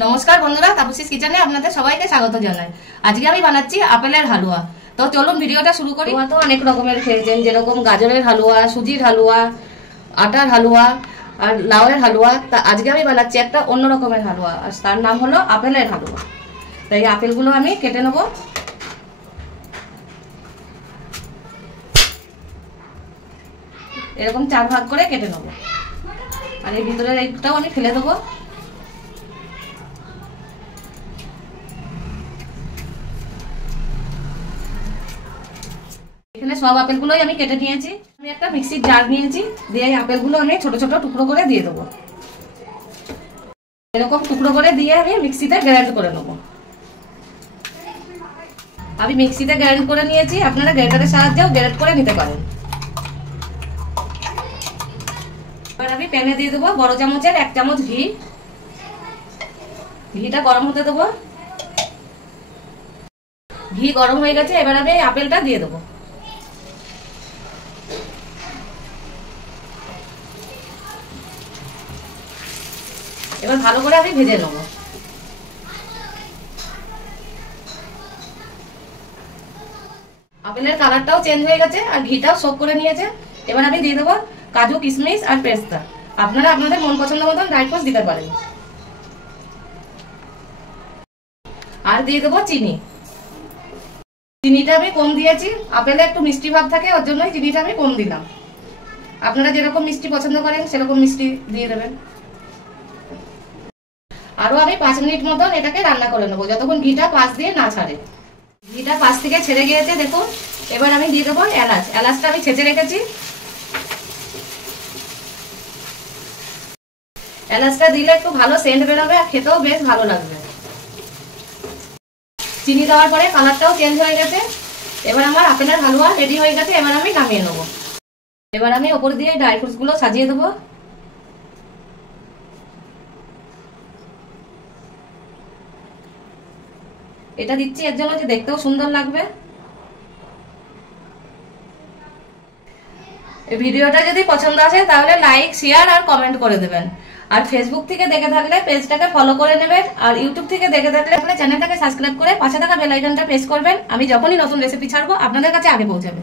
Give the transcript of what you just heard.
নমস্কার বন্ধুরা, তাপসীস কিচেনে আপনাদের সবাইকে স্বাগত জানাই। আজকে আমি বানাচ্ছি আপেলের হালুয়া। তো চলুন ভিডিওটা শুরু করি। তো অনেক রকমের খেয়েছেন, যেরকম গাজরের হালুয়া, সুজির হালুয়া, আটার হালুয়া আর লাউয়ের হালুয়া। তা আজকে আমি বানাচ্ছি একটা অন্য রকমের হালুয়া, আর তার নাম হলো আপেলের হালুয়া। তাই আপেলগুলো আমি কেটে নেব। এরকম 4 ভাগ করে কেটে নেব, আর এর ভিতরের এইটাও আমি ফেলে দেবো। এখানে সব আপেলগুলোই আমি কেটে নিয়েছি। আমি একটা মিক্সির জার নিয়েছি, দিয়ে এই আপেলগুলো আমি ছোট ছোট টুকরো করে দিয়ে দেবো। এরকম টুকরো করে দিয়ে আমি মিক্সিতে গ্রাইন্ড করে নেব। আমি মিক্সিতে গ্রাইন্ড করে নিয়েছি, আপনারা গ্রাইন্ডারের সাহায্যেও গ্রাইন্ড করে নিতে পারেন। এবার আমি প্যানে দিয়ে দেবো বড় চামচের 1 চামচ ঘি। ঘিটা গরম হতে দেবো। ঘি গরম হয়ে গেছে, এবার আমি আপেলটা দিয়ে দেবো। এবার ভালো করে আমি ভেজে নেব। আপেলের কালারটাও চেঞ্জ হয়ে গেছে আর ঘিটাও সোক করে নিয়েছে। এবার আমি দিয়ে দেবো কাজু, কিশমিশ আর পেস্তা। আপনারা আপনাদের মন পছন্দ মতন ড্রাই ফ্রুটস দিতে পারেন। আর দিয়ে দেবো চিনি। চিনিটা আমি কম দিয়েছি, আপেলে একটু মিষ্টি ভাব থাকে, ওর জন্যই চিনিটা আমি কম দিলাম। আপনারা যেরকম মিষ্টি পছন্দ করেন সেরকম মিষ্টি দিয়ে দেবেন। আরো আমি 5 মিনিট মতন এটাকে রান্না করে নেবো, যতক্ষণ ঘিটা পাশ দিয়ে না ছাড়ে। ঘিটা পাশ থেকে ছেড়ে গিয়েছে দেখুন। এবার আমি দিয়ে দেবো এলাচ। এলাচটা আমি ছেঁচে রেখেছি। এলাচটা দিলে একটু ভালো সেন্ট বেরোবে আর খেতেও বেশ ভালো লাগবে। চিনি দেওয়ার পরে কালারটাও চেঞ্জ হয়ে গেছে। এবার আমার আপেলের হালুয়া রেডি হয়ে গেছে। এবার আমি নামিয়ে নেবো। এবার আমি ওপর দিয়ে ড্রাই ফ্রুটস গুলো সাজিয়ে দেবো। এটা দিচ্ছি এর জন্য যে দেখতেও সুন্দর লাগবে। এই ভিডিওটা যদি পছন্দ আসে তাহলে লাইক, শেয়ার আর কমেন্ট করে দেবেন। আর ফেসবুক থেকে দেখে থাকলে পেজটাকে ফলো করে নেবেন, আর ইউটিউব থেকে দেখে থাকলে চ্যানেলটাকে সাবস্ক্রাইব করে পাশে থাকা বেল আইকনটা প্রেস করবেন। আমি যখনই নতুন রেসিপি ছাড়বো আপনাদের কাছে আগে পৌঁছাবে।